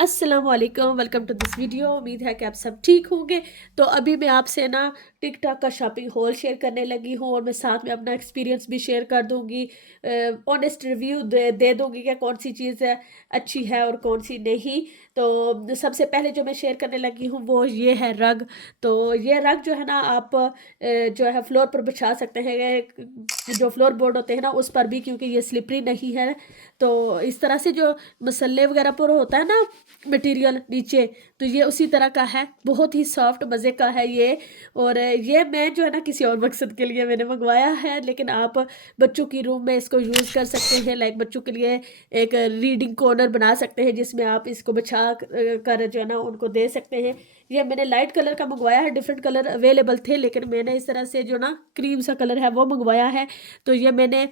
अस्सलामुअलैकुम, welcome to this video. उम्मीद है कि आप सब ठीक होंगे। तो अभी मैं आपसे ना टिकटॉक का शॉपिंग हॉल शेयर करने लगी हूँ और मैं साथ में अपना एक्सपीरियंस भी शेयर कर दूंगी। ऑनेस्ट रिव्यू दे दूंगी कि कौन सी चीज़ है अच्छी है और कौन सी नहीं। तो सबसे पहले जो मैं शेयर करने लगी हूँ वो ये है रग। तो ये रग जो है ना आप जो है फ्लोर पर बिछा सकते हैं, जो फ्लोर बोर्ड होते हैं ना उस पर भी, क्योंकि ये स्लिपरी नहीं है। तो इस तरह से जो मसल्ले वगैरह पर होता है ना मटेरियल नीचे, तो ये उसी तरह का है, बहुत ही सॉफ्ट मज़े का है ये। और ये मैं जो है ना किसी और मकसद के लिए मैंने मंगवाया है, लेकिन आप बच्चों की रूम में इसको यूज़ कर सकते हैं। लाइक बच्चों के लिए एक रीडिंग कॉर्नर बना सकते हैं जिसमें आप इसको बिछा कर जो है ना उनको दे सकते हैं। ये मैंने लाइट कलर का मंगवाया है, डिफरेंट कलर अवेलेबल थे लेकिन मैंने इस तरह से जो ना क्रीम सा कलर है वो मंगवाया है। तो ये मैंने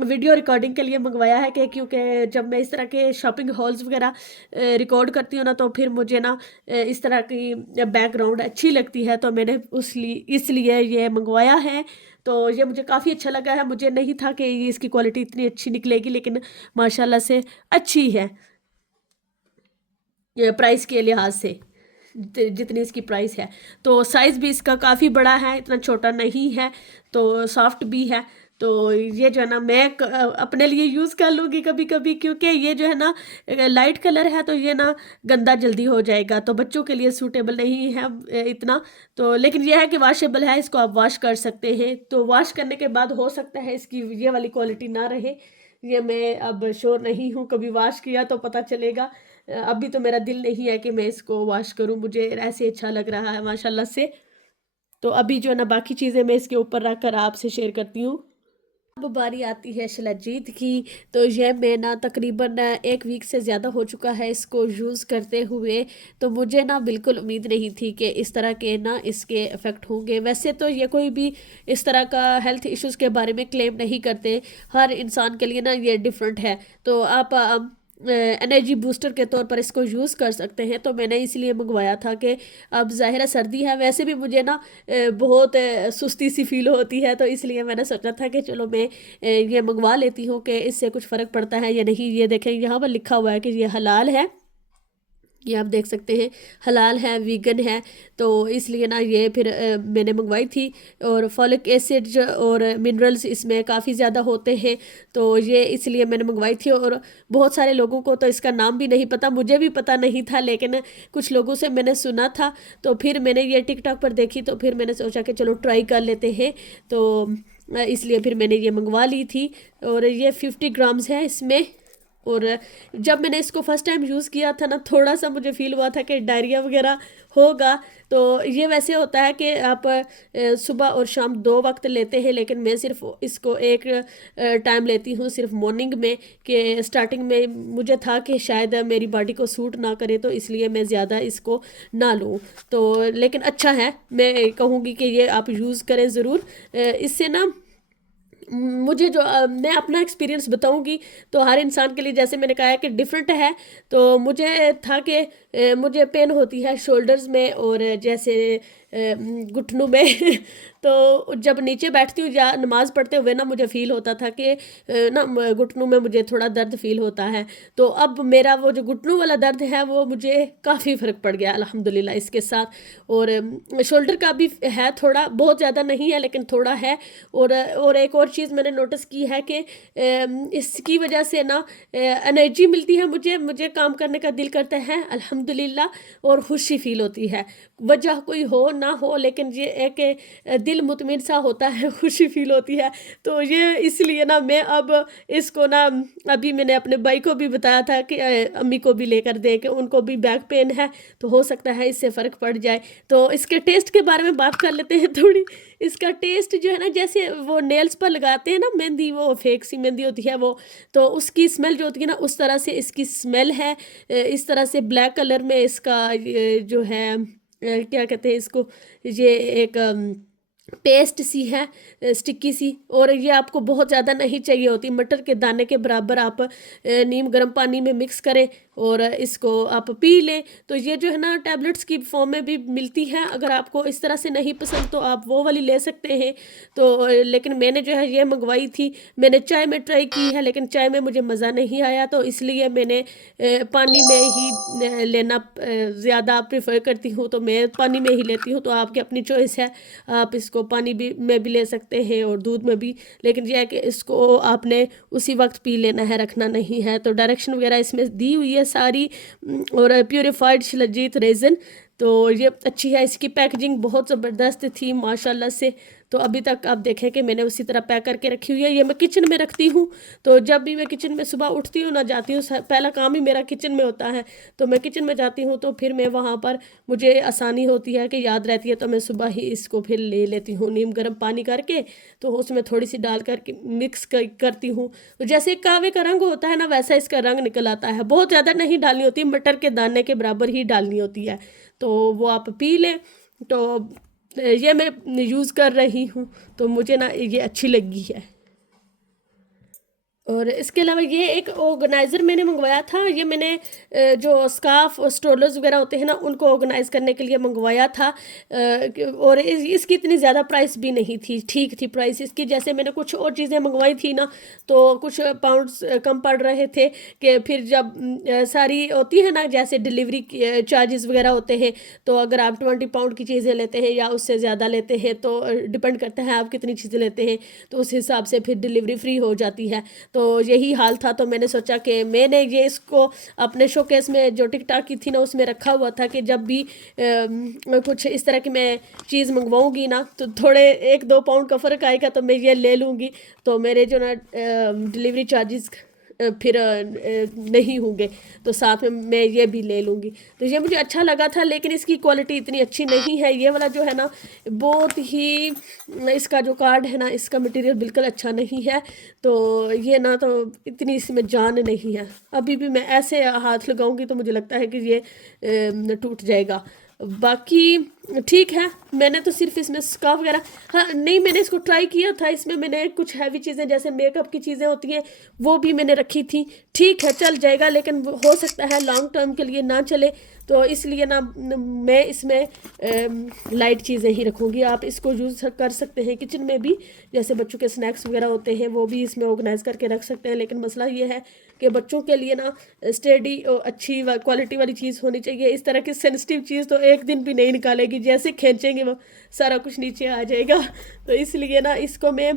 वीडियो रिकॉर्डिंग के लिए मंगवाया है कि क्योंकि जब मैं इस तरह के शॉपिंग हॉल्स वगैरह रिकॉर्ड करती हूँ ना, तो फिर मुझे ना इस तरह की बैकग्राउंड अच्छी लगती है, तो मैंने इसलिए ये मंगवाया है। तो ये मुझे काफ़ी अच्छा लगा है। मुझे नहीं था कि ये इसकी क्वालिटी इतनी अच्छी निकलेगी, लेकिन माशाल्लाह से अच्छी है ये प्राइस के लिहाज से, जितनी इसकी प्राइस है। तो साइज़ भी इसका काफ़ी बड़ा है, इतना छोटा नहीं है। तो सॉफ्ट भी है। तो ये जो है ना मैं अपने लिए यूज़ कर लूँगी कभी कभी, क्योंकि ये जो है ना लाइट कलर है, तो ये ना गंदा जल्दी हो जाएगा, तो बच्चों के लिए सूटेबल नहीं है इतना। तो लेकिन यह है कि वॉशेबल है, इसको आप वॉश कर सकते हैं। तो वॉश करने के बाद हो सकता है इसकी ये वाली क्वालिटी ना रहे, ये मैं अब श्योर नहीं हूँ, कभी वॉश किया तो पता चलेगा। अभी तो मेरा दिल नहीं है कि मैं इसको वॉश करूँ, मुझे ऐसे अच्छा लग रहा है माशाल्लाह से। तो अभी जो है ना बाकी चीज़ें मैं इसके ऊपर रख कर आपसे शेयर करती हूँ। अब बारी आती है शिलाजीत की। तो ये मैं ना तकरीबन 1 वीक से ज़्यादा हो चुका है इसको यूज़ करते हुए। तो मुझे ना बिल्कुल उम्मीद नहीं थी कि इस तरह के ना इसके इफ़ेक्ट होंगे। वैसे तो ये कोई भी इस तरह का हेल्थ इश्यूज़ के बारे में क्लेम नहीं करते, हर इंसान के लिए ना ये डिफरेंट है। तो आप एनर्जी बूस्टर के तौर पर इसको यूज़ कर सकते हैं। तो मैंने इसलिए मंगवाया था कि अब ज़ाहिर है सर्दी है, वैसे भी मुझे ना बहुत सुस्ती सी फील होती है, तो इसलिए मैंने सोचा था कि चलो मैं ये मंगवा लेती हूँ कि इससे कुछ फ़र्क पड़ता है या नहीं। ये देखें यहाँ पर लिखा हुआ है कि ये हलाल है, ये आप देख सकते हैं, हलाल है, वीगन है। तो इसलिए ना ये फिर मैंने मंगवाई थी। और फॉलिक एसिड और मिनरल्स इसमें काफ़ी ज़्यादा होते हैं, तो ये इसलिए मैंने मंगवाई थी। और बहुत सारे लोगों को तो इसका नाम भी नहीं पता, मुझे भी पता नहीं था, लेकिन कुछ लोगों से मैंने सुना था। तो फिर मैंने ये टिकटॉक पर देखी, तो फिर मैंने सोचा कि चलो ट्राई कर लेते हैं। तो इसलिए फिर मैंने ये मंगवा ली थी। और ये 50 ग्राम्स है इसमें। और जब मैंने इसको फर्स्ट टाइम यूज़ किया था ना, थोड़ा सा मुझे फील हुआ था कि डायरिया वगैरह होगा। तो ये वैसे होता है कि आप सुबह और शाम 2 वक्त लेते हैं, लेकिन मैं सिर्फ इसको एक टाइम लेती हूँ, सिर्फ मॉर्निंग में। कि स्टार्टिंग में मुझे था कि शायद मेरी बॉडी को सूट ना करे, तो इसलिए मैं ज़्यादा इसको ना लूँ। तो लेकिन अच्छा है, मैं कहूँगी कि ये आप यूज़ करें ज़रूर। इससे ना मुझे जो मैं अपना एक्सपीरियंस बताऊंगी, तो हर इंसान के लिए जैसे मैंने कहा है कि डिफरेंट है। तो मुझे था कि मुझे पेन होती है शोल्डर्स में और जैसे घुटनों में तो जब नीचे बैठती हूँ या नमाज़ पढ़ते हुए ना, मुझे फ़ील होता था कि ना घुटनों में मुझे थोड़ा दर्द फ़ील होता है। तो अब मेरा वो जो घुटनों वाला दर्द है वो मुझे काफ़ी फ़र्क पड़ गया अल्हम्दुलिल्लाह इसके साथ। और शोल्डर का भी है थोड़ा, बहुत ज़्यादा नहीं है लेकिन थोड़ा है। और एक और चीज़ मैंने नोटिस की है कि इसकी वजह से ना एनर्जी मिलती है, मुझे काम करने का दिल करता है अल्हम्दुलिल्लाह। और खुशी फील होती है, वजह कोई हो ना हो, लेकिन ये एक दिल मुतमिन सा होता है, खुशी फील होती है। तो ये इसलिए ना मैं अब इसको ना, अभी मैंने अपने भाई को भी बताया था कि अम्मी को भी लेकर दें, कि उनको भी बैक पेन है, तो हो सकता है इससे फ़र्क पड़ जाए। तो इसके टेस्ट के बारे में बात कर लेते हैं थोड़ी। इसका टेस्ट जो है ना, जैसे वो नेल्स पर लगाते हैं ना मेहंदी, वो फेक सी मेहंदी होती है वो, तो उसकी स्मेल जो होती है ना, उस तरह से इसकी स्मेल है। इस तरह से ब्लैक कलर में इसका जो है क्या कहते हैं इसको, ये एक पेस्ट सी है, स्टिकी सी। और ये आपको बहुत ज़्यादा नहीं चाहिए होती, मटर के दाने के बराबर आप नीम गर्म पानी में मिक्स करें और इसको आप पी लें। तो ये जो है ना टैबलेट्स की फॉर्म में भी मिलती है, अगर आपको इस तरह से नहीं पसंद तो आप वो वाली ले सकते हैं। तो लेकिन मैंने जो है ये मंगवाई थी, मैंने चाय में ट्राई की है लेकिन चाय में मुझे मज़ा नहीं आया, तो इसलिए मैंने पानी में ही लेना ज़्यादा प्रेफर करती हूँ। तो मैं पानी में ही लेती हूँ। तो आपकी अपनी चॉइस है, आप इसको पानी भी में भी ले सकते हैं और दूध में भी, लेकिन यह है कि इसको आपने उसी वक्त पी लेना है, रखना नहीं है। तो डायरेक्शन वगैरह इसमें दी हुई है सारी, और प्योरीफाइड शिलाजीत रेज़न, तो ये अच्छी है। इसकी पैकेजिंग बहुत ज़बरदस्त थी माशाल्लाह से। तो अभी तक आप देखें कि मैंने उसी तरह पैक करके रखी हुई है। ये मैं किचन में रखती हूँ, तो जब भी मैं किचन में सुबह उठती हूँ ना, जाती हूँ, पहला काम ही मेरा किचन में होता है। तो मैं किचन में जाती हूँ तो फिर मैं वहाँ पर मुझे आसानी होती है कि याद रहती है, तो मैं सुबह ही इसको फिर ले लेती हूँ नीम गर्म पानी करके, तो उसमें थोड़ी सी डाल करके मिक्स करती हूँ। तो जैसे कहवे का रंग होता है ना, वैसा इसका रंग निकल आता है। बहुत ज़्यादा नहीं डालनी होती, मटर के दाने के बराबर ही डालनी होती है। तो वो आप पी लें। तो ये मैं यूज़ कर रही हूँ, तो मुझे ना ये अच्छी लगी है। और इसके अलावा ये एक ऑर्गेनाइज़र मैंने मंगवाया था। ये मैंने जो स्कार्फ और स्टोलर्स वगैरह होते हैं ना, उनको ऑर्गेनाइज़ करने के लिए मंगवाया था। और इसकी इतनी ज़्यादा प्राइस भी नहीं थी, ठीक थी प्राइस इसकी। जैसे मैंने कुछ और चीज़ें मंगवाई थी ना, तो कुछ पाउंड्स कम पड़ रहे थे, कि फिर जब सारी होती है ना, जैसे डिलीवरी चार्जेस वगैरह होते हैं, तो अगर आप 20 पाउंड की चीज़ें लेते हैं या उससे ज़्यादा लेते हैं, तो डिपेंड करता है आप कितनी चीज़ें लेते हैं, तो उस हिसाब से फिर डिलीवरी फ्री हो जाती है। तो यही हाल था। तो मैंने सोचा कि मैंने ये इसको अपने शोकेस में जो टिक टाक की थी ना, उसमें रखा हुआ था कि जब भी कुछ इस तरह की मैं चीज़ मंगवाऊंगी ना, तो थोड़े 1-2 पाउंड का फ़र्क आएगा तो मैं ये ले लूँगी, तो मेरे जो ना डिलीवरी चार्जेस फिर नहीं होंगे, तो साथ में मैं ये भी ले लूँगी। तो ये मुझे अच्छा लगा था, लेकिन इसकी क्वालिटी इतनी अच्छी नहीं है। ये वाला जो है ना, बहुत ही, इसका जो कार्ड है ना, इसका मटेरियल बिल्कुल अच्छा नहीं है। तो ये ना, तो इतनी इसमें जान नहीं है। अभी भी मैं ऐसे हाथ लगाऊंगी तो मुझे लगता है कि ये टूट जाएगा। बाकी ठीक है। मैंने तो सिर्फ इसमें स्कार्फ वगैरह, हाँ नहीं, मैंने इसको ट्राई किया था। इसमें मैंने कुछ हैवी चीज़ें जैसे मेकअप की चीज़ें होती हैं, वो भी मैंने रखी थी। ठीक है, चल जाएगा, लेकिन हो सकता है लॉन्ग टर्म के लिए ना चले, तो इसलिए ना मैं इसमें लाइट चीज़ें ही रखूँगी। आप इसको यूज़ कर सकते हैं किचन में भी, जैसे बच्चों के स्नैक्स वगैरह होते हैं, वो भी इसमें ऑर्गेनाइज करके रख सकते हैं। लेकिन मसला ये है कि बच्चों के लिए ना स्टेडी और अच्छी क्वालिटी वाली चीज़ होनी चाहिए। इस तरह की सेंसिटिव चीज़ तो एक दिन भी नहीं निकालेगी, जैसे खींचेंगे वो सारा कुछ नीचे आ जाएगा। तो इसलिए ना इसको मैं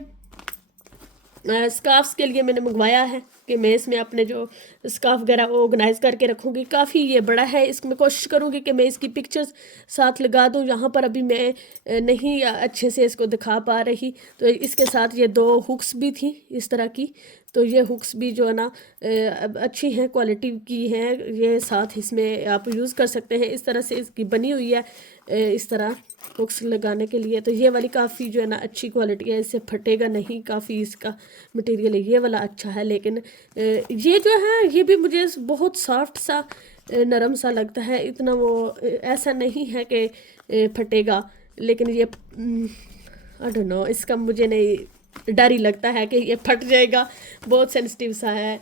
स्कार्फ्स के लिए मैंने मंगवाया है कि मैं इसमें अपने जो स्कार्फ वगैरह ऑर्गेनाइज करके रखूँगी। काफ़ी ये बड़ा है, इसको मैं कोशिश करूँगी कि मैं इसकी पिक्चर्स साथ लगा दूँ। यहाँ पर अभी मैं नहीं अच्छे से इसको दिखा पा रही। तो इसके साथ ये 2 हुक्स भी थी इस तरह की। तो ये हुक्स भी जो है ना अच्छी हैं, क्वालिटी की हैं। ये साथ इसमें आप यूज़ कर सकते हैं। इस तरह से इसकी बनी हुई है, इस तरह हुक्स लगाने के लिए। तो ये वाली काफ़ी जो है ना अच्छी क्वालिटी है, इससे फटेगा नहीं, काफ़ी इसका मटेरियल है। ये वाला अच्छा है, लेकिन ये जो है ये भी मुझे बहुत सॉफ्ट सा नरम सा लगता है। इतना वो ऐसा नहीं है कि फटेगा, लेकिन ये आई डोंट नो, इसका मुझे नहीं, डर ही लगता है कि ये फट जाएगा, बहुत सेंसिटिव सा है।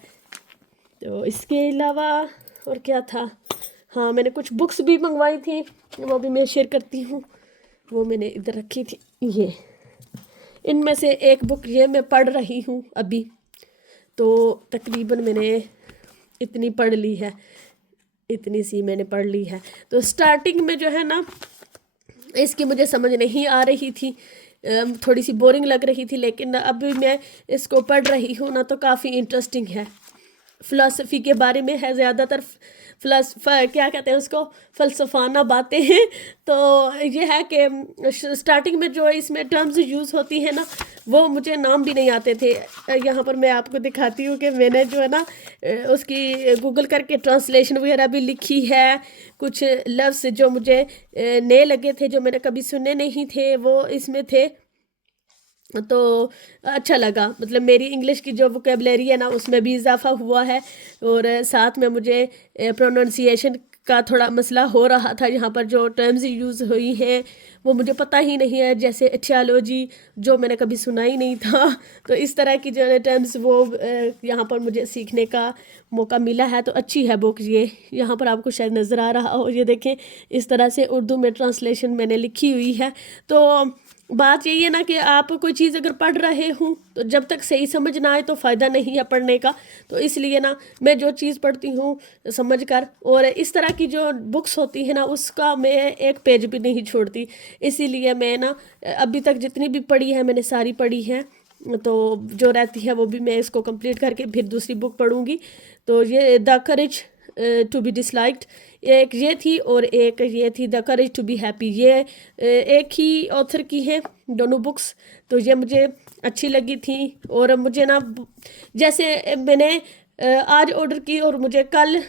तो इसके अलावा और क्या था, हाँ मैंने कुछ बुक्स भी मंगवाई थी, वो भी मैं शेयर करती हूँ। वो मैंने इधर रखी थी। ये इनमें से एक बुक ये मैं पढ़ रही हूँ अभी। तो तकरीबन मैंने इतनी पढ़ ली है, इतनी सी मैंने पढ़ ली है। तो स्टार्टिंग में जो है ना, इसकी मुझे समझ नहीं आ रही थी, थोड़ी सी बोरिंग लग रही थी, लेकिन अभी मैं इसको पढ़ रही हूँ ना, तो काफ़ी इंटरेस्टिंग है। फ़िलासफ़ी के बारे में है ज़्यादातर, क्या कहते हैं उसको, फ़लसफ़ाना बातें हैं। तो ये है कि स्टार्टिंग में जो इसमें टर्म्स यूज़ होती हैं ना, वो मुझे नाम भी नहीं आते थे। यहाँ पर मैं आपको दिखाती हूँ कि मैंने जो है ना उसकी गूगल करके ट्रांसलेशन वगैरह भी लिखी है। कुछ लफ्ज़ जो मुझे नए लगे थे, जो मैंने कभी सुने नहीं थे, वो इसमें थे। तो अच्छा लगा, मतलब मेरी इंग्लिश की जो वोकेबलरी है ना, उसमें भी इजाफा हुआ है। और साथ में मुझे प्रोनाउंसिएशन का थोड़ा मसला हो रहा था। यहाँ पर जो टर्म्स यूज़ हुई हैं वो मुझे पता ही नहीं है, जैसे एथियोलॉजी जो मैंने कभी सुना ही नहीं था। तो इस तरह की जो है टर्म्स वो यहाँ पर मुझे सीखने का मौका मिला है। तो अच्छी है बुक ये, यहाँ पर आपको शायद नज़र आ रहा हो, ये देखें इस तरह से उर्दू में ट्रांसलेशन मैंने लिखी हुई है। तो बात यही है ना कि आप कोई चीज़ अगर पढ़ रहे हूँ तो जब तक सही समझ ना आए तो फ़ायदा नहीं है पढ़ने का। तो इसलिए ना मैं जो चीज़ पढ़ती हूँ समझ कर, और इस तरह की जो बुक्स होती है ना उसका मैं एक पेज भी नहीं छोड़ती। इसीलिए मैं ना अभी तक जितनी भी पढ़ी है मैंने सारी पढ़ी है। तो जो रहती है वो भी मैं इसको कंप्लीट करके फिर दूसरी बुक पढ़ूँगी। तो ये the courage to be disliked एक ये थी, और एक ये थी the courage to be happy. ये एक ही ऑथर की है दोनों बुक्स। तो ये मुझे अच्छी लगी थी, और मुझे ना जैसे मैंने आज ऑर्डर की और मुझे कल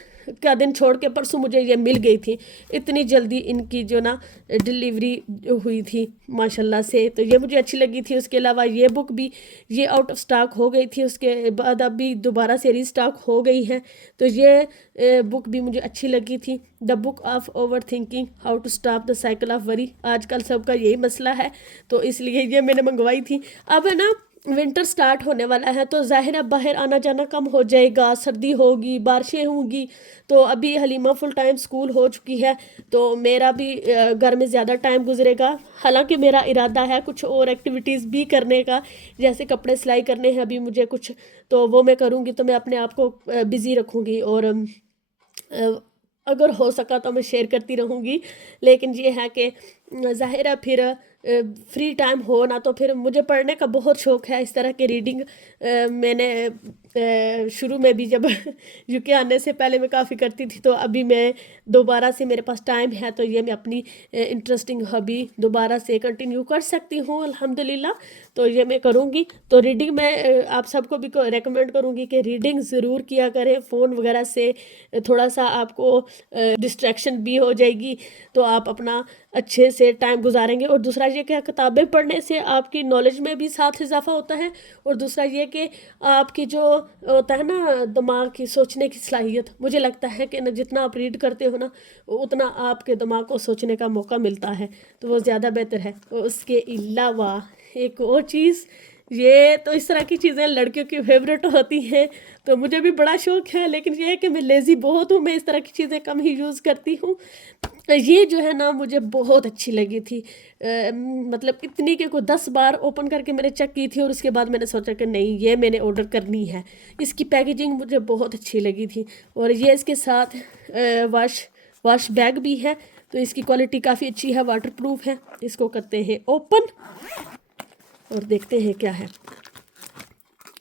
का दिन छोड़ के परसों मुझे ये मिल गई थी। इतनी जल्दी इनकी जो ना डिलीवरी हुई थी माशाल्लाह से, तो ये मुझे अच्छी लगी थी। उसके अलावा ये बुक भी ये आउट ऑफ स्टॉक हो गई थी, उसके बाद अभी दोबारा से रीस्टॉक हो गई है। तो ये बुक भी मुझे अच्छी लगी थी, the book of overthinking how to stop the cycle of worry. आजकल सबका यही मसला है, तो इसलिए ये मैंने मंगवाई थी। अब है ना विंटर स्टार्ट होने वाला है, तो ज़ाहिर है बाहर आना जाना कम हो जाएगा, सर्दी होगी, बारिशें होंगी। तो अभी हलीमा फुल टाइम स्कूल हो चुकी है, तो मेरा भी घर में ज़्यादा टाइम गुजरेगा। हालांकि मेरा इरादा है कुछ और एक्टिविटीज़ भी करने का, जैसे कपड़े सिलाई करने हैं अभी मुझे कुछ, तो वो मैं करूँगी। तो मैं अपने आप को बिज़ी रखूँगी, और अगर हो सका तो मैं शेयर करती रहूँगी। लेकिन ये है कि ज़ाहिर है फिर फ्री टाइम हो ना, तो फिर मुझे पढ़ने का बहुत शौक़ है। इस तरह के रीडिंग मैंने शुरू में भी जब यूके आने से पहले मैं काफ़ी करती थी, तो अभी मैं दोबारा से मेरे पास टाइम है तो ये मैं अपनी इंटरेस्टिंग हॉबी दोबारा से कंटिन्यू कर सकती हूँ अल्हम्दुलिल्लाह। तो ये मैं करूँगी। तो रीडिंग मैं आप सबको भी रेकमेंड करूँगी कि रीडिंग ज़रूर किया करें। फ़ोन वगैरह से थोड़ा सा आपको डिस्ट्रैक्शन भी हो जाएगी, तो आप अपना अच्छे से टाइम गुजारेंगे। और दूसरा ये कि किताबें पढ़ने से आपकी नॉलेज में भी साथ इजाफा होता है, और दूसरा ये कि आपकी जो होता है ना दिमाग की सोचने की सलाहियत, मुझे लगता है कि जितना आप रीड करते हो ना उतना आपके दिमाग को सोचने का मौका मिलता है, तो वो ज़्यादा बेहतर है। उसके अलावा एक और चीज़, ये तो इस तरह की चीज़ें लड़कियों की फेवरेट होती हैं, तो मुझे भी बड़ा शौक़ है, लेकिन ये है कि मैं लेज़ी बहुत हूँ, मैं इस तरह की चीज़ें कम ही यूज़ करती हूँ। ये जो है ना मुझे बहुत अच्छी लगी थी, मतलब इतनी कि कोई 10 बार ओपन करके मैंने चेक की थी, और उसके बाद मैंने सोचा कि नहीं ये मैंने ऑर्डर करनी है। इसकी पैकेजिंग मुझे बहुत अच्छी लगी थी, और ये इसके साथ वॉश बैग भी है, तो इसकी क्वालिटी काफ़ी अच्छी है, वाटरप्रूफ है। इसको करते हैं ओपन और देखते हैं क्या है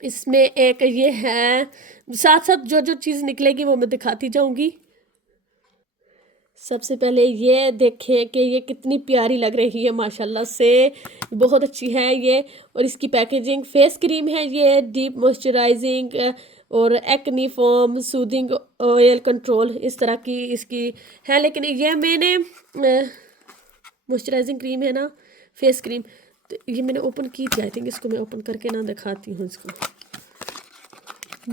इसमें। एक ये है, साथ साथ जो जो चीज़ निकलेगी वो मैं दिखाती जाऊंगी। सबसे पहले ये देखें कि ये कितनी प्यारी लग रही है माशाल्लाह से, बहुत अच्छी है ये। और इसकी पैकेजिंग फेस क्रीम है ये, डीप मॉइस्चराइजिंग और acne foam soothing oil control, इस तरह की इसकी है। लेकिन ये मैंने मॉइस्चराइजिंग क्रीम है ना, फेस क्रीम, तो ये मैंने ओपन की थी। आई थिंक इसको मैं ओपन करके ना दिखाती हूँ। इसको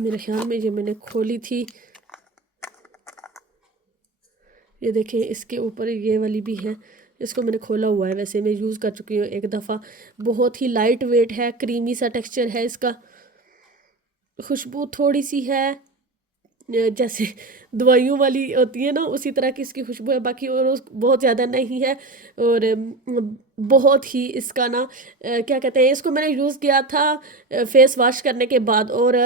मेरे ख्याल में ये मैंने खोली थी, ये देखें इसके ऊपर ये वाली भी है, इसको मैंने खोला हुआ है। वैसे मैं यूज़ कर चुकी हूँ एक दफ़ा। बहुत ही लाइट वेट है, क्रीमी सा टेक्सचर है इसका। खुशबू थोड़ी सी है जैसे दवाइयों वाली होती है ना, उसी तरह की इसकी खुशबू है, बाकी और बहुत ज़्यादा नहीं है। और बहुत ही इसका ना क्या कहते हैं, इसको मैंने यूज़ किया था फेस वॉश करने के बाद, और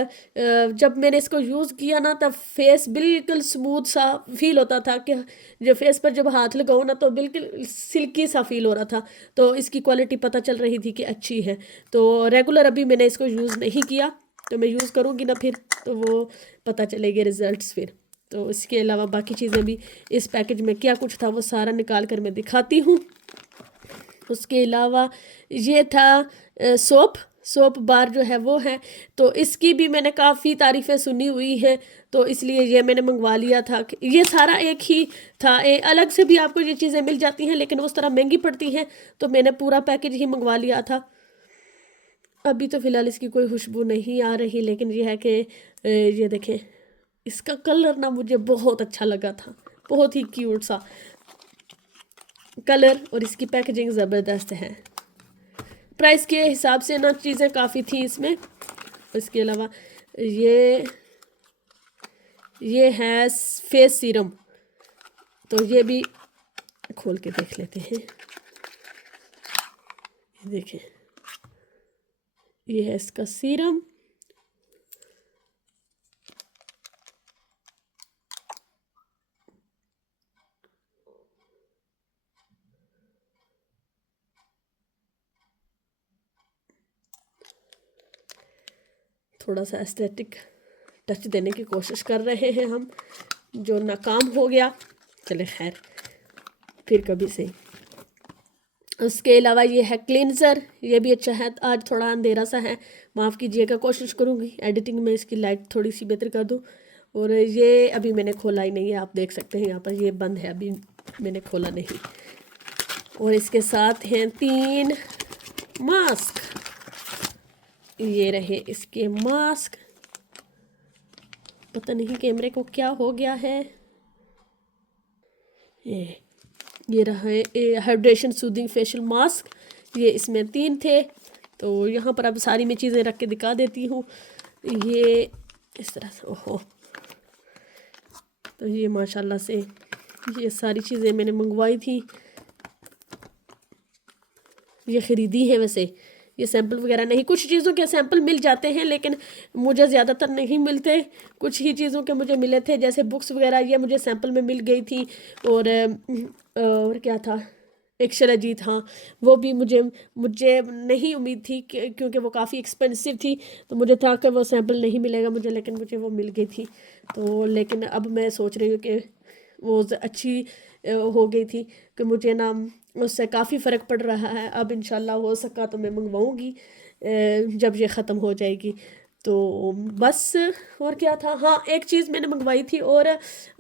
जब मैंने इसको यूज़ किया ना तब फेस बिल्कुल स्मूथ सा फील होता था, कि जो फेस पर जब हाथ लगाओ ना तो बिल्कुल सिल्की सा फील हो रहा था। तो इसकी क्वालिटी पता चल रही थी कि अच्छी है। तो रेगुलर अभी मैंने इसको यूज़ नहीं किया, तो मैं यूज़ करूँगी ना फिर तो वो पता चलेंगे रिजल्ट्स फिर। तो इसके अलावा बाकी चीज़ें भी इस पैकेज में क्या कुछ था वो सारा निकाल कर मैं दिखाती हूँ। उसके अलावा ये था सोप बार जो है वो है, तो इसकी भी मैंने काफ़ी तारीफ़ें सुनी हुई हैं, तो इसलिए ये मैंने मंगवा लिया था। ये सारा एक ही था, अलग से भी आपको ये चीज़ें मिल जाती हैं लेकिन उस तरह महंगी पड़ती हैं, तो मैंने पूरा पैकेज ही मंगवा लिया था। अभी तो फ़िलहाल इसकी कोई खुशबू नहीं आ रही, लेकिन ये है कि ये देखें इसका कलर ना मुझे बहुत अच्छा लगा था, बहुत ही क्यूट सा। कलर और इसकी पैकेजिंग ज़बरदस्त है। प्राइस के हिसाब से ना चीज़ें काफ़ी थी इसमें। इसके अलावा ये है फेस सीरम, तो ये भी खोल के देख लेते हैं। देखें, ये है इसका सीरम। थोड़ा सा एस्थेटिक टच देने की कोशिश कर रहे हैं हम, जो नाकाम हो गया, चले खैर फिर कभी से। उसके अलावा ये है क्लींजर, ये भी अच्छा है। आज थोड़ा अंधेरा सा है, माफ़ कीजिएगा, कोशिश करूँगी एडिटिंग में इसकी लाइट थोड़ी सी बेहतर कर दूँ। और ये अभी मैंने खोला ही नहीं है, आप देख सकते हैं यहाँ पर ये बंद है, अभी मैंने खोला नहीं। और इसके साथ हैं 3 मास्क, ये रहे इसके मास्क। पता नहीं कैमरे को क्या हो गया है। ये रहा है हाइड्रेशन सूदिंग फेशियल मास्क, ये इसमें 3 थे। तो यहाँ पर अब सारी मैं चीज़ें रख के दिखा देती हूँ। ये इस तरह से, ओहो, तो ये माशाल्लाह से ये सारी चीज़ें मैंने मंगवाई थी, ये ख़रीदी है। वैसे ये सैंपल वगैरह नहीं, कुछ चीज़ों के सैंपल मिल जाते हैं लेकिन मुझे ज़्यादातर नहीं मिलते। कुछ ही चीज़ों के मुझे मिले थे, जैसे बुक्स वगैरह, ये मुझे सैंपल में मिल गई थी। और क्या था, एक शराजीत, हाँ, वो भी मुझे नहीं उम्मीद थी क्योंकि वो काफ़ी एक्सपेंसिव थी, तो मुझे था कि वो सैंपल नहीं मिलेगा मुझे, लेकिन मुझे वो मिल गई थी। तो लेकिन अब मैं सोच रही हूँ कि वो अच्छी हो गई थी कि मुझे ना उससे काफ़ी फ़र्क पड़ रहा है। अब इंशाल्लाह हो सका तो मैं मंगवाऊँगी जब ये ख़त्म हो जाएगी। तो बस, और क्या था, हाँ, एक चीज़ मैंने मंगवाई थी और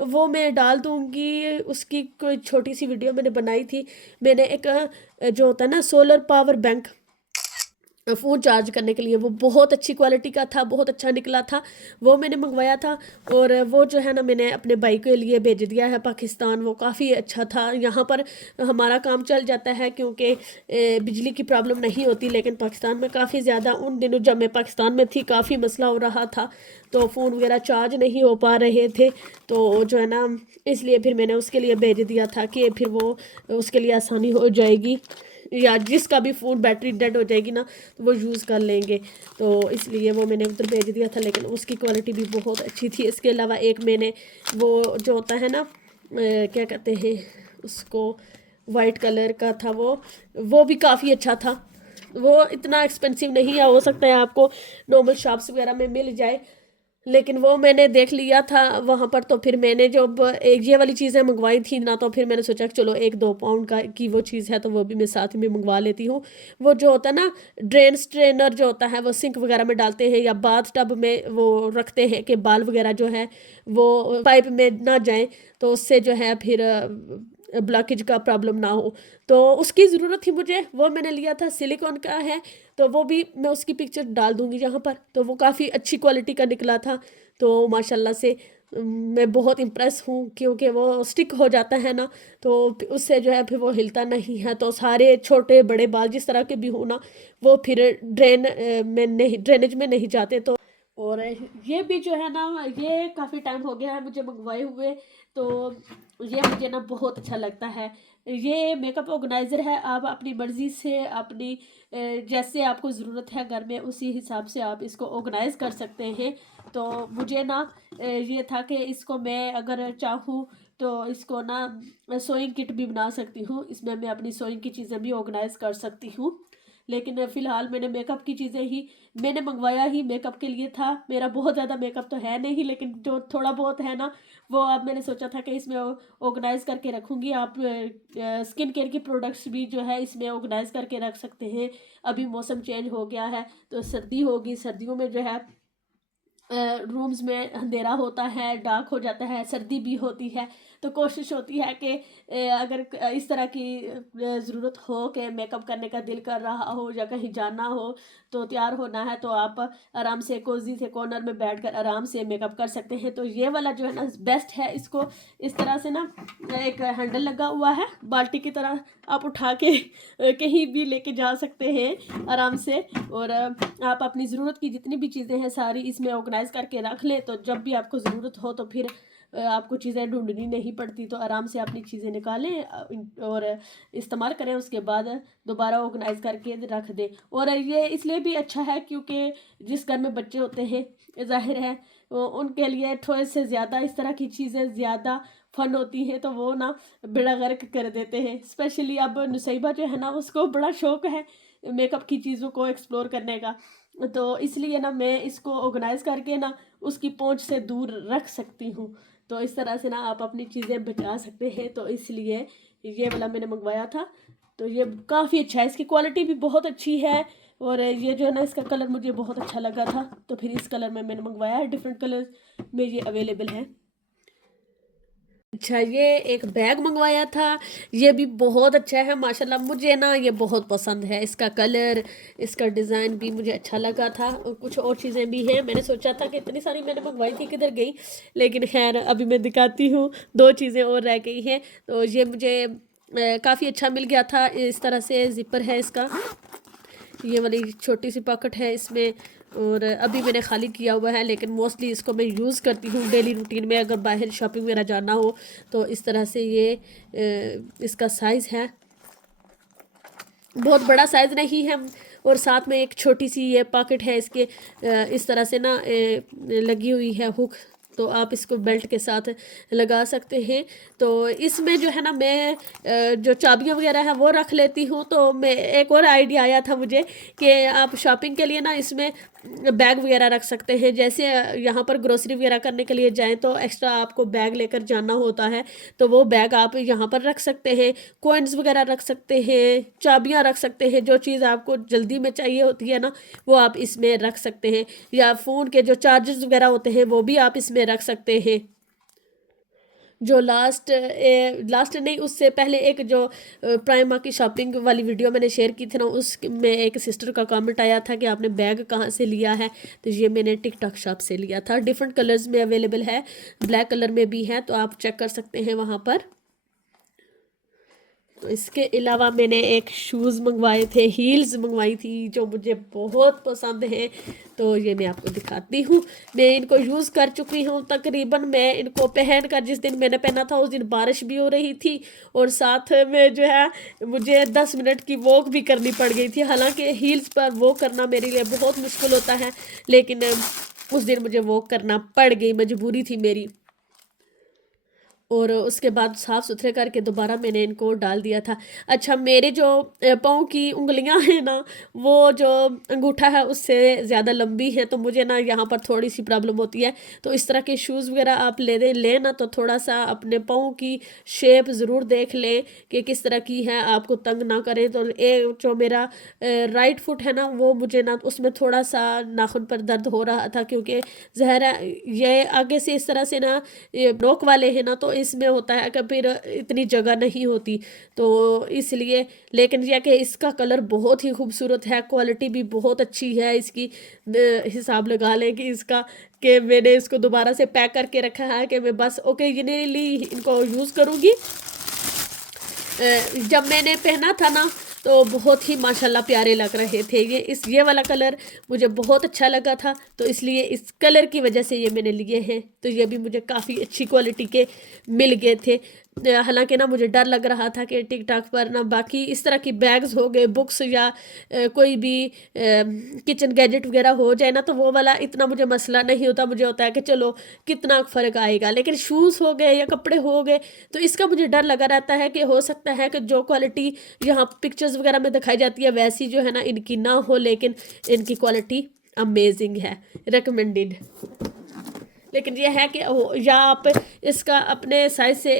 वो मैं डाल दूँगी, उसकी कोई छोटी सी वीडियो मैंने बनाई थी। मैंने एक जो होता है ना solar power bank phone charge करने के लिए, वो बहुत अच्छी क्वालिटी का था, बहुत अच्छा निकला था, वो मैंने मंगवाया था। और वो जो है ना मैंने अपने भाई के लिए भेज दिया है पाकिस्तान। वो काफ़ी अच्छा था। यहाँ पर हमारा काम चल जाता है क्योंकि बिजली की प्रॉब्लम नहीं होती, लेकिन पाकिस्तान में काफ़ी ज़्यादा, उन दिनों जब मैं पाकिस्तान में थी काफ़ी मसला हो रहा था, तो फ़ोन वगैरह चार्ज नहीं हो पा रहे थे। तो जो है ना, इसलिए फिर मैंने उसके लिए भेज दिया था कि फिर वो उसके लिए आसानी हो जाएगी, या जिसका भी फ़ोन बैटरी डेड हो जाएगी ना तो वो यूज़ कर लेंगे। तो इसलिए वो मैंने उधर भेज दिया था, लेकिन उसकी क्वालिटी भी बहुत अच्छी थी। इसके अलावा एक मैंने वो जो होता है ना क्या कहते हैं उसको, वाइट कलर का था, वो भी काफ़ी अच्छा था। वो इतना एक्सपेंसिव नहीं है, हो सकता है आपको नॉर्मल शॉप्स वगैरह में मिल जाए, लेकिन वो मैंने देख लिया था वहाँ पर। तो फिर मैंने जब एक ये वाली चीज़ें मंगवाई थी ना, तो फिर मैंने सोचा कि चलो 1-2 पाउंड का की वो चीज़ है तो वो भी मैं साथ में मंगवा लेती हूँ। वो जो होता है ना ड्रेन स्ट्रेनर जो होता है, वो सिंक वगैरह में डालते हैं या बाथ टब में वो रखते हैं कि बाल वगैरह जो है वो पाइप में ना जाएं, तो उससे जो है फिर ब्लॉकेज का प्रॉब्लम ना हो। तो उसकी ज़रूरत थी मुझे, वो मैंने लिया था, सिलिकॉन का है। तो वो भी मैं उसकी पिक्चर डाल दूँगी यहाँ पर। तो वो काफ़ी अच्छी क्वालिटी का निकला था। तो माशाल्लाह से मैं बहुत इम्प्रेस हूँ क्योंकि वो स्टिक हो जाता है ना, तो उससे जो है फिर वो हिलता नहीं है। तो सारे छोटे बड़े बाल जिस तरह के भी हो ना, वो फिर ड्रेनेज में नहीं जाते। तो और ये भी जो है ना, ये काफ़ी टाइम हो गया है मुझे मंगवाए हुए, तो ये मुझे ना बहुत अच्छा लगता है। ये मेकअप ऑर्गेनाइज़र है, आप अपनी मर्ज़ी से अपनी जैसे आपको ज़रूरत है घर में उसी हिसाब से आप इसको ऑर्गेनाइज़ कर सकते हैं। तो मुझे ना ये था कि इसको मैं अगर चाहूँ तो इसको ना सोइंग किट भी बना सकती हूँ, इसमें मैं अपनी सोइंग की चीज़ें भी ऑर्गेनाइज़ कर सकती हूँ। लेकिन फ़िलहाल मैंने मेकअप की चीज़ें ही मैंने मंगवाया ही मेकअप के लिए था। मेरा बहुत ज़्यादा मेकअप तो है नहीं, लेकिन जो थोड़ा बहुत है ना, वो अब मैंने सोचा था कि इसमें ऑर्गेनाइज़ करके रखूँगी। आप स्किन केयर की प्रोडक्ट्स भी जो है इसमें ऑर्गेनाइज़ करके रख सकते हैं। अभी मौसम चेंज हो गया है तो सर्दी होगी, सर्दियों में जो है रूम्स में अंधेरा होता है, डार्क हो जाता है, सर्दी भी होती है, तो कोशिश होती है कि अगर इस तरह की ज़रूरत हो कि मेकअप करने का दिल कर रहा हो या कहीं जाना हो तो तैयार होना है, तो आप आराम से कोज़ी से कॉर्नर में बैठकर आराम से मेकअप कर सकते हैं। तो ये वाला जो है ना बेस्ट है। इसको इस तरह से ना एक हैंडल लगा हुआ है, बाल्टी की तरह आप उठा के कहीं भी लेके जा सकते हैं आराम से। और आप अपनी ज़रूरत की जितनी भी चीज़ें हैं सारी इसमें ऑर्गेनाइज़ करके रख लें, तो जब भी आपको ज़रूरत हो तो फिर आपको चीज़ें ढूंढनी नहीं पड़ती, तो आराम से अपनी चीज़ें निकालें और इस्तेमाल करें, उसके बाद दोबारा ऑर्गेनाइज़ करके रख दें। और ये इसलिए भी अच्छा है क्योंकि जिस घर में बच्चे होते हैं ज़ाहिर है उनके लिए थोड़े से ज़्यादा इस तरह की चीज़ें ज़्यादा फन होती हैं, तो वो ना बेड़ा गर्क कर देते हैं। स्पेशली अब नुसैबा जो है ना उसको बड़ा शौक है मेकअप की चीज़ों को एक्सप्लोर करने का, तो इसलिए ना मैं इसको ऑर्गेनाइज करके ना उसकी पहुंच से दूर रख सकती हूँ। तो इस तरह से ना आप अपनी चीज़ें बचा सकते हैं, तो इसलिए ये वाला मैंने मंगवाया था। तो ये काफ़ी अच्छा है, इसकी क्वालिटी भी बहुत अच्छी है। और ये जो है ना इसका कलर मुझे बहुत अच्छा लगा था, तो फिर इस कलर में मैंने मंगवाया है। डिफरेंट कलर में ये अवेलेबल है। अच्छा, ये एक बैग मंगवाया था, ये भी बहुत अच्छा है माशाल्लाह। मुझे ना ये बहुत पसंद है, इसका कलर, इसका डिज़ाइन भी मुझे अच्छा लगा था। और कुछ और चीज़ें भी हैं, मैंने सोचा था कि इतनी सारी मैंने मंगवाई थी किधर गई, लेकिन खैर अभी मैं दिखाती हूँ, दो चीज़ें और रह गई हैं। तो ये मुझे काफ़ी अच्छा मिल गया था। इस तरह से ज़िपर है इसका, ये वाली छोटी सी पॉकेट है इसमें। और अभी मैंने खाली किया हुआ है, लेकिन मोस्टली इसको मैं यूज़ करती हूँ डेली रूटीन में, अगर बाहर शॉपिंग वगैरह जाना हो तो। इस तरह से ये इसका साइज़ है, बहुत बड़ा साइज़ नहीं है। और साथ में एक छोटी सी ये पॉकेट है इसके, इस तरह से ना लगी हुई है हुक, तो आप इसको बेल्ट के साथ लगा सकते हैं। तो इसमें जो है ना मैं जो चाबियाँ वगैरह है वो रख लेती हूँ। तो मैं एक और आइडिया आया था मुझे कि आप शॉपिंग के लिए ना इसमें बैग वगैरह रख सकते हैं। जैसे यहाँ पर ग्रोसरी वगैरह करने के लिए जाएं तो एक्स्ट्रा आपको बैग लेकर जाना होता है, तो वो बैग आप यहाँ पर रख सकते हैं। कॉइन्स वगैरह रख सकते हैं, चाबियाँ रख सकते हैं, जो चीज़ आपको जल्दी में चाहिए होती है ना वो आप इसमें रख सकते हैं। या फ़ोन के जो चार्जर्स वगैरह होते हैं वो भी आप इसमें रख सकते हैं। जो लास्ट नहीं, उससे पहले एक जो प्राइमा की शॉपिंग वाली वीडियो मैंने शेयर की थी ना, उसमें एक सिस्टर का कमेंट आया था कि आपने बैग कहाँ से लिया है, तो ये मैंने टिकटॉक शॉप से लिया था। डिफरेंट कलर्स में अवेलेबल है, ब्लैक कलर में भी है, तो आप चेक कर सकते हैं वहाँ पर। तो इसके अलावा मैंने एक शूज़ मंगवाए थे, हील्स मंगवाई थी जो मुझे बहुत पसंद हैं, तो ये मैं आपको दिखाती हूँ। मैं इनको यूज़ कर चुकी हूँ तकरीबन। मैं इनको पहन कर जिस दिन मैंने पहना था उस दिन बारिश भी हो रही थी, और साथ में जो है मुझे 10 मिनट की वॉक भी करनी पड़ गई थी। हालांकि हील्स पर वॉक करना मेरे लिए बहुत मुश्किल होता है, लेकिन उस दिन मुझे वॉक करना पड़ गई, मजबूरी थी मेरी। और उसके बाद साफ़ सुथरे करके दोबारा मैंने इनको डाल दिया था। अच्छा, मेरे जो पाँव की उंगलियां हैं ना, वो जो अंगूठा है उससे ज़्यादा लंबी है, तो मुझे ना यहाँ पर थोड़ी सी प्रॉब्लम होती है। तो इस तरह के शूज़ वगैरह आप लें ना, तो थोड़ा सा अपने पाँव की शेप ज़रूर देख लें कि किस तरह की है, आपको तंग ना करें। तो जो मेरा राइट फुट है ना, वो मुझे ना उसमें थोड़ा सा नाखून पर दर्द हो रहा था, क्योंकि ज़हरा ये आगे से इस तरह से ना ये नोक वाले हैं ना, तो इसमें होता है कि फिर इतनी जगह नहीं होती, तो इसलिए। लेकिन यह कि इसका कलर बहुत ही खूबसूरत है, क्वालिटी भी बहुत अच्छी है इसकी। हिसाब लगा लें कि इसका कि मैंने इसको दोबारा से पैक करके रखा है कि मैं बस ओकेजनली इनको यूज़ करूँगी। जब मैंने पहना था ना तो बहुत ही माशाल्लाह प्यारे लग रहे थे। ये वाला कलर मुझे बहुत अच्छा लगा था, तो इसलिए इस कलर की वजह से ये मैंने लिए हैं। तो ये भी मुझे काफ़ी अच्छी क्वालिटी के मिल गए थे। हालांकि ना मुझे डर लग रहा था कि टिकटॉक पर ना बाकी इस तरह की बैग्स हो गए, बुक्स या कोई भी किचन गैजेट वगैरह हो जाए ना, तो वो वाला इतना मुझे मसला नहीं होता। मुझे होता है कि चलो कितना फ़र्क आएगा, लेकिन शूज़ हो गए या कपड़े हो गए तो इसका मुझे डर लगा रहता है कि हो सकता है कि जो क्वालिटी यहाँ पिक्चर्स वगैरह में दिखाई जाती है वैसी जो है ना इनकी ना हो, लेकिन इनकी क्वालिटी अमेजिंग है, रिकमेंडेड। लेकिन यह है कि या आप इसका अपने साइज़ से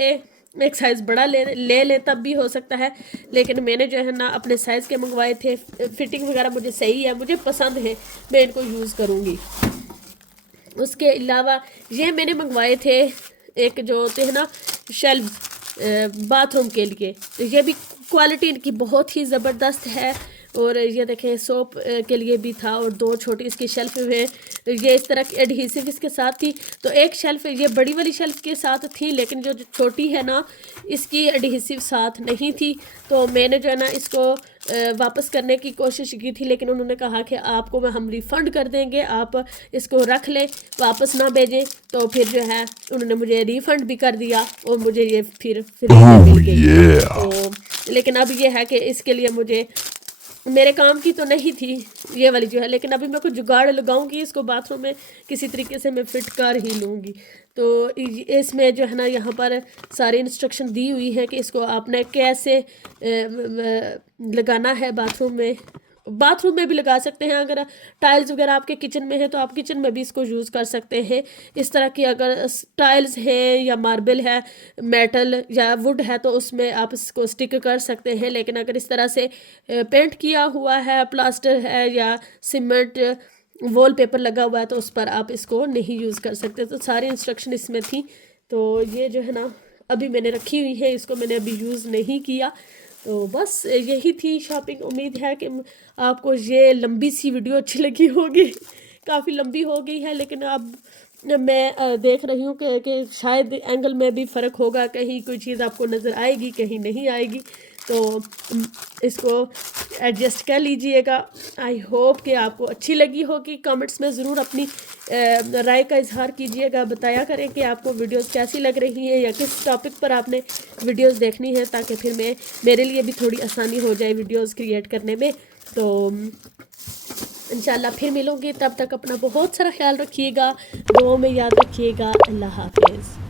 एक साइज़ बड़ा ले तब भी हो सकता है, लेकिन मैंने जो है ना अपने साइज़ के मंगवाए थे। फिटिंग वगैरह मुझे सही है, मुझे पसंद है, मैं इनको यूज़ करूँगी। उसके अलावा ये मैंने मंगवाए थे, एक जो होते हैं ना शेल्फ बाथरूम के लिए, तो ये भी क्वालिटी इनकी बहुत ही ज़बरदस्त है। और ये देखें सोप के लिए भी था, और दो छोटी इसकी शेल्फ में ये इस तरह की एडहेसिव इसके साथ थी। तो एक शेल्फ ये बड़ी वाली शेल्फ के साथ थी, लेकिन जो छोटी है ना इसकी एडहेसिव साथ नहीं थी। तो मैंने जो है ना इसको वापस करने की कोशिश की थी, लेकिन उन्होंने कहा कि आपको हम रिफ़ंड कर देंगे, आप इसको रख लें, वापस ना भेजें। तो फिर जो है उन्होंने मुझे रिफ़ंड भी कर दिया और मुझे ये फिर फ्री में मिल गई। तो लेकिन अब ये है कि इसके लिए मुझे मेरे काम की तो नहीं थी ये वाली जो है, लेकिन अभी मैं कुछ जुगाड़ लगाऊंगी, इसको बाथरूम में किसी तरीके से मैं फिट कर ही लूँगी। तो इसमें जो है ना यहाँ पर सारी इंस्ट्रक्शन दी हुई है कि इसको आपने कैसे लगाना है बाथरूम में भी लगा सकते हैं। अगर टाइल्स वगैरह आपके किचन में है तो आप किचन में भी इसको यूज़ कर सकते हैं। इस तरह की अगर टाइल्स है या मार्बल है, मेटल या वुड है, तो उसमें आप इसको स्टिक कर सकते हैं। लेकिन अगर इस तरह से पेंट किया हुआ है, प्लास्टर है या सीमेंट वॉलपेपर लगा हुआ है, तो उस पर आप इसको नहीं यूज़ कर सकते। तो सारी इंस्ट्रक्शन इसमें थी। तो ये जो है ना अभी मैंने रखी हुई है, इसको मैंने अभी यूज़ नहीं किया। तो बस यही थी शॉपिंग। उम्मीद है कि आपको ये लंबी सी वीडियो अच्छी लगी होगी। काफ़ी लंबी हो गई है, लेकिन अब मैं देख रही हूँ कि शायद एंगल में भी फ़र्क होगा, कहीं कोई चीज़ आपको नज़र आएगी, कहीं नहीं आएगी। तो इसको एडजस्ट कर लीजिएगा। आई होप कि आपको अच्छी लगी होगी। कमेंट्स में ज़रूर अपनी राय का इजहार कीजिएगा, बताया करें कि आपको वीडियोस कैसी लग रही है या किस टॉपिक पर आपने वीडियोस देखनी है, ताकि फिर मेरे लिए भी थोड़ी आसानी हो जाए वीडियोस क्रिएट करने में। तो इंशाल्लाह फिर मिलूँगी, तब तक अपना बहुत सारा ख्याल रखिएगा, दुआओं में याद रखिएगा। अल्लाह हाफिज़।